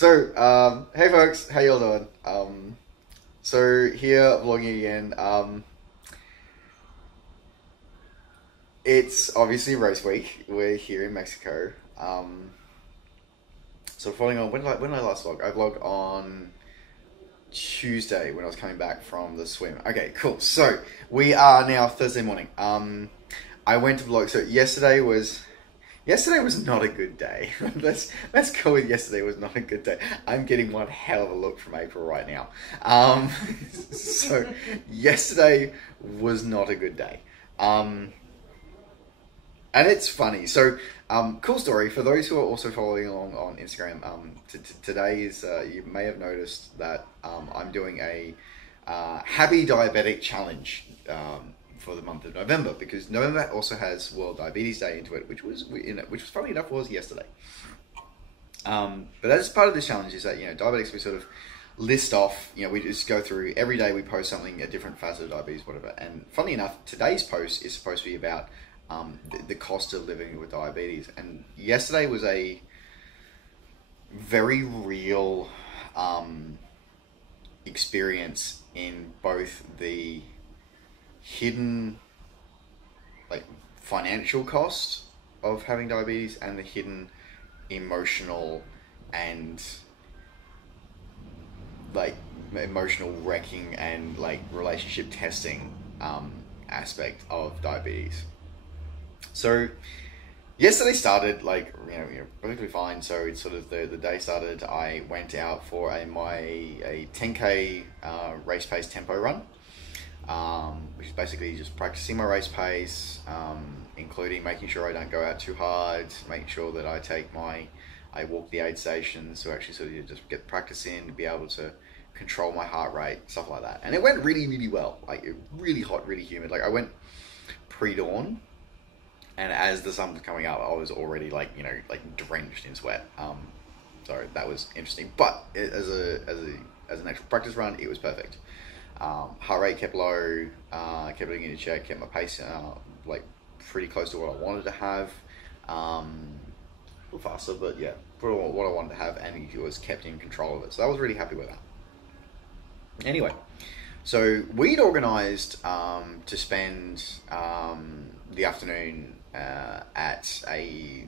Hey folks, how y'all doing? So here vlogging again. It's obviously race week. We're here in Mexico. So following on, when did I last vlog? I vlogged on Tuesday when I was coming back from the swim. Okay, cool. So we are now Thursday morning. I went to vlog. So yesterday was not a good day. let's go with yesterday was not a good day. I'm getting one hell of a look from April right now. So yesterday was not a good day. And it's funny. So, cool story for those who are also following along on Instagram. Today is you may have noticed that I'm doing a happy diabetic challenge for the month of November, because November also has World Diabetes Day into it, which was funny enough was yesterday. But as part of this challenge is that diabetics, we sort of list off, we just go through every day, we post something, a different facet of diabetes, whatever. And funny enough, today's post is supposed to be about the cost of living with diabetes. And yesterday was a very real experience in both the hidden financial cost of having diabetes and the hidden emotional and emotional wrecking and relationship testing aspect of diabetes. So yesterday started perfectly fine. So it's sort of the day started. I went out for a 10K race pace tempo run, which is basically just practicing my race pace, including making sure I don't go out too hard, making sure that I walk the aid stations to actually sort of just get practice in, to be able to control my heart rate, stuff like that. And it went really, really well. Really hot, really humid. I went pre-dawn. And as the sun was coming up, I was already drenched in sweat. So that was interesting. But as an actual practice run, it was perfect. Heart rate kept low, kept it in check, kept my pace pretty close to what I wanted to have. A little faster, but yeah, for what I wanted to have, and it was kept in control of it. So I was really happy with that. Anyway, so we'd organised to spend the afternoon at a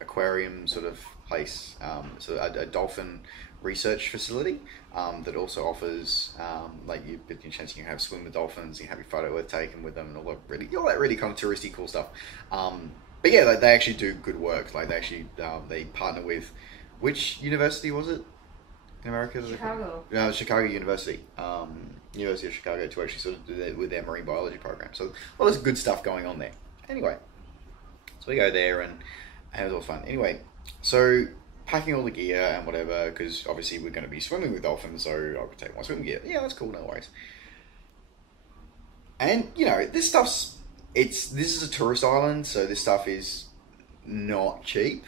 aquarium sort of place, so a dolphin research facility that also offers you get a chance you can have swim with dolphins, you can have your photo taken with them, and all that really kind of touristy cool stuff. But yeah, they actually do good work. They partner with, which university was it in America? Chicago. Chicago University. University of Chicago, to actually sort of do that with their marine biology program. So there's good stuff going on there. Anyway, so we go there and it was all fun. Anyway, so packing all the gear and whatever, because obviously we're going to be swimming with dolphins, so I could take my swim gear. Yeah, that's cool, no worries. And this is a tourist island, so this stuff is not cheap.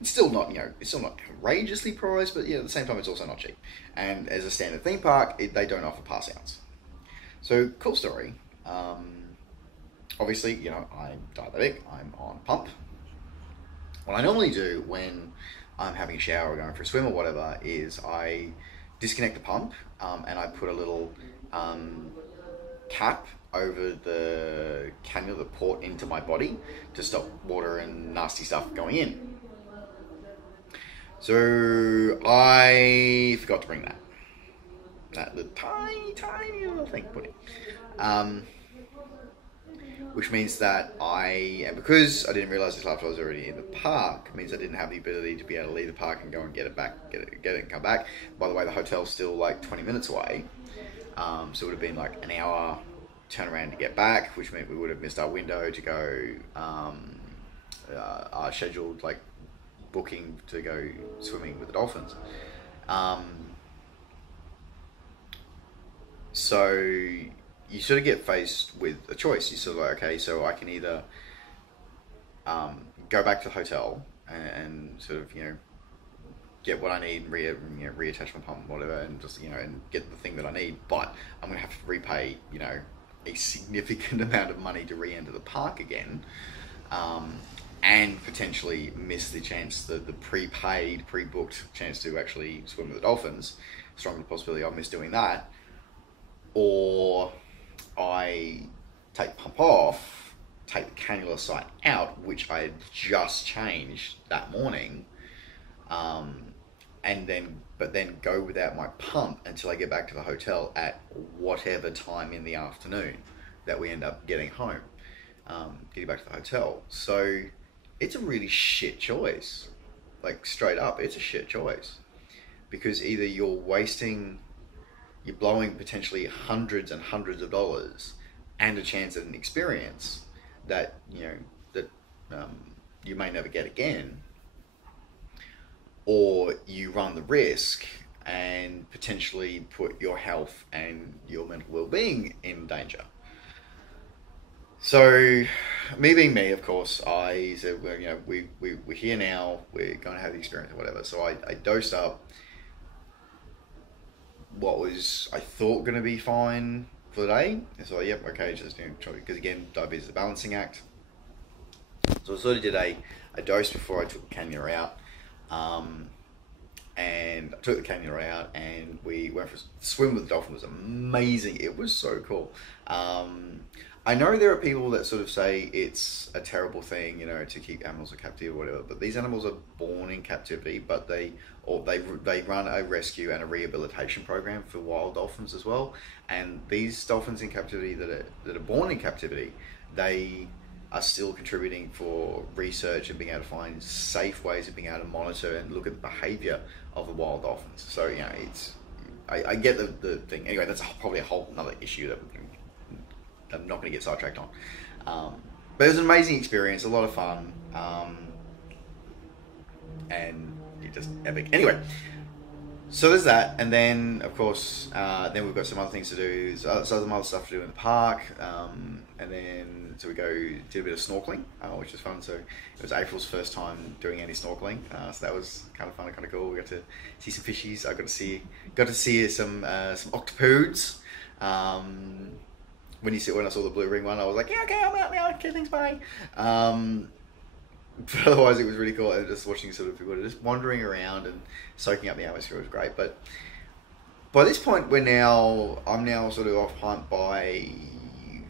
It's still not outrageously priced, but at the same time, it's also not cheap. And as a standard theme park, they don't offer pass outs. So, cool story. Obviously, I'm diabetic, I'm on pump. What I normally do when I'm having a shower or going for a swim or whatever is I disconnect the pump, and I put a little cap over the cannula, the port into my body to stop water and nasty stuff going in. So I forgot to bring that little tiny little thing put in, which means that because I didn't realize this after I was already in the park, means I didn't have the ability to be able to leave the park and go and get it and come back. By the way, the hotel's still 20 minutes away, so it would have been an hour turn around to get back, which meant we would have missed our window to go our scheduled booking to go swimming with the dolphins. So you sort of get faced with a choice. You sort of okay, so I can either go back to the hotel and sort of get what I need, reattach my pump, whatever, and just and get the thing that I need. But I'm gonna have to repay a significant amount of money to re-enter the park again. and potentially miss the chance, the prepaid, pre-booked chance to actually swim with the dolphins. Strong possibility I'll miss doing that. Or I take pump off, take the cannula site out, which I had just changed that morning, but then go without my pump until I get back to the hotel at whatever time in the afternoon that we end up getting home, getting back to the hotel. So it's a really shit choice. Like, straight up, it's a shit choice. Because either you're blowing potentially hundreds and hundreds of dollars and a chance at an experience that you may never get again, or you run the risk and potentially put your health and your mental well-being in danger. So, me being me, of course, I said, well, we're here now, we're going to have the experience or whatever. So I dosed up what was, I thought, going to be fine for the day. And so, yep, okay, just try, because again, diabetes is a balancing act. So I sort of did a dose before I took the cannula out. And I took the cannula out and we went for a swim with the dolphin. It was amazing. It was so cool. I know there are people that sort of say it's a terrible thing, to keep animals in captivity or whatever, but these animals are born in captivity, but they run a rescue and a rehabilitation program for wild dolphins as well. And these dolphins in captivity that are born in captivity, they are still contributing for research and being able to find safe ways of being able to monitor and look at the behavior of the wild dolphins. So, I get the thing. Anyway, that's probably a whole another issue that I'm not going to get sidetracked on. But it was an amazing experience, a lot of fun, and just epic. Anyway, so there's that, and then of course, then we've got some other things to do, some other stuff to do in the park, and then so we did a bit of snorkeling, which was fun. So it was April's first time doing any snorkeling, so that was kind of fun and kind of cool. We got to see some fishies. I got to see some octopodes. When I saw the blue ring one, I was like, yeah, okay, I'm out now. Okay, thanks, bye. But otherwise, it was really cool. Just watching sort of people just wandering around and soaking up the atmosphere was great. But by this point, I'm now sort of off punt by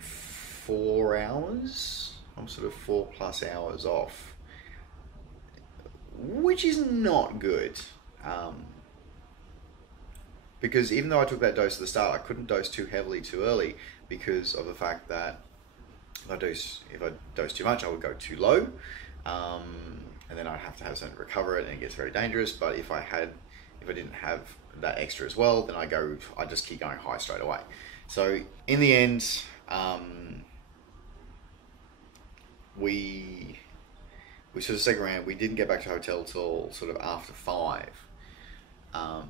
4 hours. I'm sort of 4+ hours off, which is not good. Because even though I took that dose at the start, I couldn't dose too heavily too early because of the fact that if I dose too much, I would go too low, and then I'd have to have something to recover it, and it gets very dangerous. But if I didn't have that extra as well, then I just keep going high straight away. So in the end, we sort of stuck around. We didn't get back to the hotel till sort of after 5.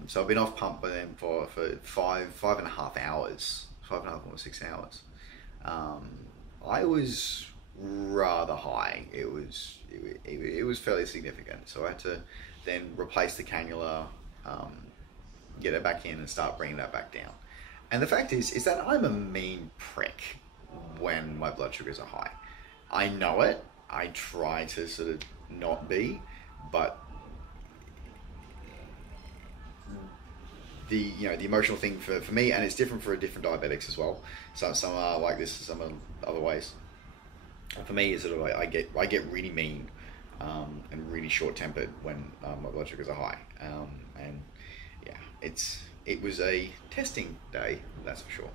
So I've been off pump by then for 5.5 hours, 5.5 or 6 hours. I was rather high. It was fairly significant. So I had to then replace the cannula, get it back in, and start bringing that back down. And the fact is that I'm a mean prick when my blood sugars are high. I know it. I try to sort of not be, but the emotional thing for me, and it's different for different diabetics as well. So some are like this, some are other ways. And for me, it's sort of like I get really mean and really short-tempered when my blood sugars are high. And yeah, it was a testing day, that's for sure.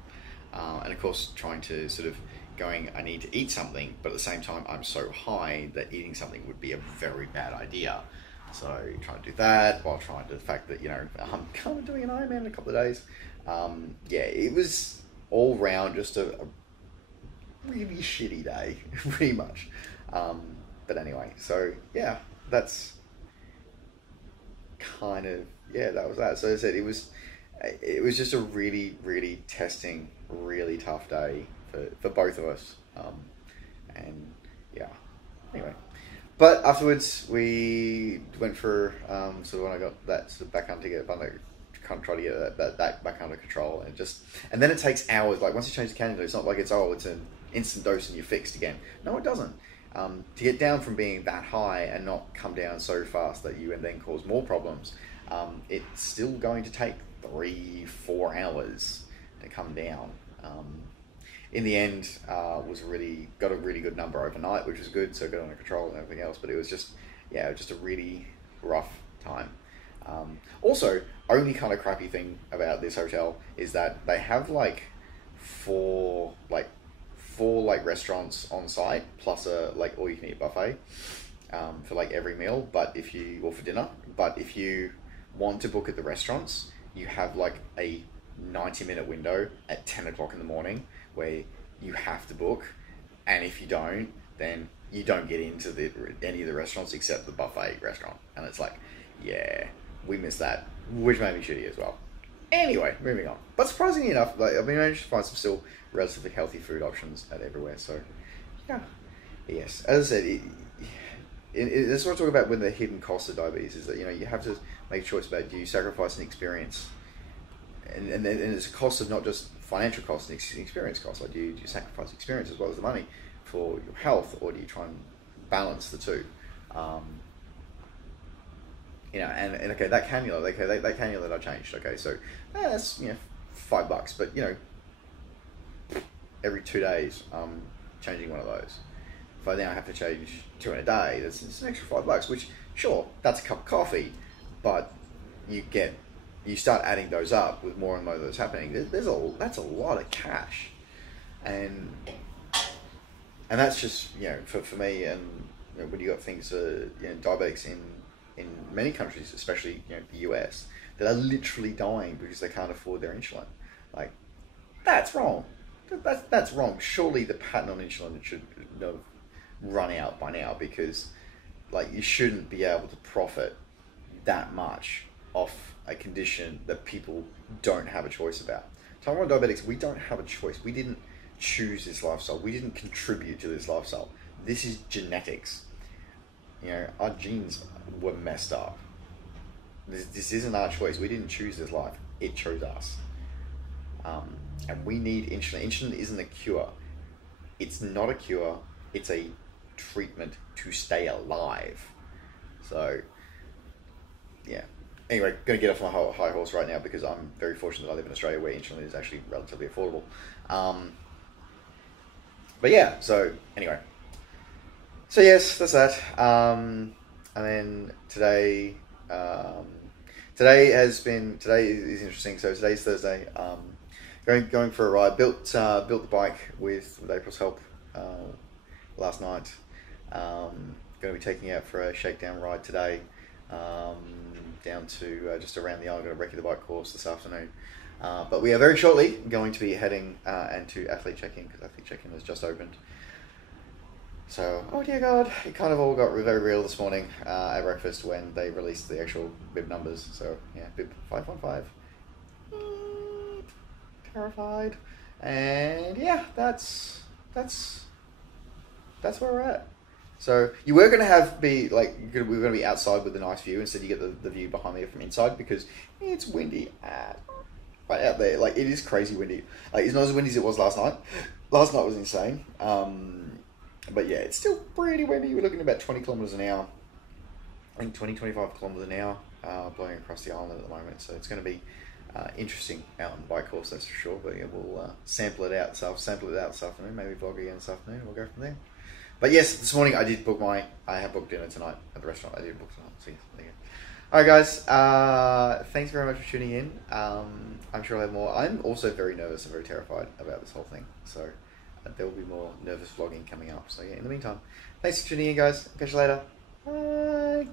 And of course, trying to sort of I need to eat something, but at the same time, I'm so high that eating something would be a very bad idea. So trying to do that while trying to the fact that I'm kind of doing an Ironman in a couple of days. Yeah, it was all round just a really shitty day, pretty much. But anyway, so yeah, that's kind of that was that. So as I said, it was just a really, really testing, really tough day for both of us. And yeah, anyway. But afterwards, we went for, so when I got that sort of back under, try to get that back under control, and then it takes hours. Like once you change the cannula, it's not like it's instant dose and you're fixed again. No, it doesn't. To get down from being that high and not come down so fast that you and then cause more problems, it's still going to take 3-4 hours to come down. In the end, got a really good number overnight, which was good, so got under control and everything else. But it was just a really rough time. Also, only kind of crappy thing about this hotel is that they have like four restaurants on site plus a like all you can eat buffet for like every meal. But for dinner, but if you want to book at the restaurants, you have like a 90-minute window at 10 o'clock in the morning where you have to book, and if you don't, then you don't get into any of the restaurants except the buffet restaurant. And it's like, yeah, we missed that, which made me shitty as well. Anyway, moving on. But surprisingly enough, like, I've been managed to find some still relatively healthy food options at everywhere. So, yeah, yes. As I said, that's what I talk about when the hidden cost of diabetes is that you have to make a choice about, do you sacrifice an experience, and it's a cost of not just financial cost and experience cost. Like, do you sacrifice experience as well as the money for your health, or do you try and balance the two? And okay, that cannula, that cannula that I changed, okay, so that's $5, but every 2 days I'm changing one of those. If I now have to change 2 in a day, that's an extra $5, which sure, that's a cup of coffee, but you start adding those up with more and more that's happening. That's a lot of cash, and that's just for me. And when you got things diabetics in many countries, especially the US, that are literally dying because they can't afford their insulin. Like, that's wrong. That's wrong. Surely the patent on insulin should have run out by now, because like you shouldn't be able to profit that much off a condition that people don't have a choice about. Type 1 diabetics, we don't have a choice. We didn't choose this lifestyle. We didn't contribute to this lifestyle. This is genetics. Our genes were messed up. This isn't our choice. We didn't choose this life. It chose us. And we need insulin. Insulin isn't a cure. It's not a cure. It's a treatment to stay alive. So, yeah. Anyway, going to get off my high horse right now because I'm very fortunate that I live in Australia where insulin is actually relatively affordable. But yeah, so anyway. So yes, that's that. And then today is interesting. So today's Thursday. Going for a ride. Built the bike with April's help last night. Going to be taking out for a shakedown ride today. Down to just around the island. Going to recce the bike course this afternoon. But we are very shortly going to be heading and to athlete check-in, because athlete check-in has just opened. So, oh dear God, it kind of all got very real this morning at breakfast when they released the actual bib numbers. So yeah, bib 515. Terrified. And yeah, that's where we're at. So you were going to we were going to be outside with a nice view. Instead you get the view behind me from inside because it's windy right out there. Like, it is crazy windy. Like, it's not as windy as it was last night. Last night was insane. But yeah, it's still pretty windy. We're looking at about 20 kilometers an hour. I think 20-25 kilometers an hour blowing across the island at the moment. So it's going to be interesting out on the bike course, that's for sure. But yeah, we'll sample it out this afternoon. Maybe vlog again this afternoon. We'll go from there. But yes, this morning I have booked dinner tonight at the restaurant. I did book tonight. So yes, there you go. Alright guys, thanks very much for tuning in. I'm sure I'll have more. I'm also very nervous and very terrified about this whole thing. So there will be more nervous vlogging coming up. So yeah, in the meantime, thanks for tuning in guys. Catch you later. Bye.